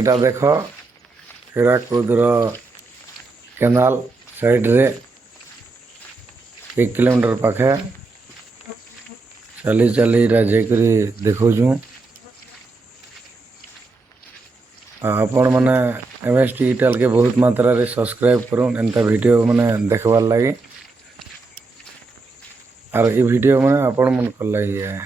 इटा देख हीराकुदर केनाल साइड रे 1 किलोमीटर पाखे चली चली जाकरी देखुँ। आपण मैंने MST डिजिटल के बहुत मात्रा रे सब्सक्राइब करूँ एंता वीडियो मैंने देखबार लगी और ये वीडियो मैंने आपण मन कर लगी है।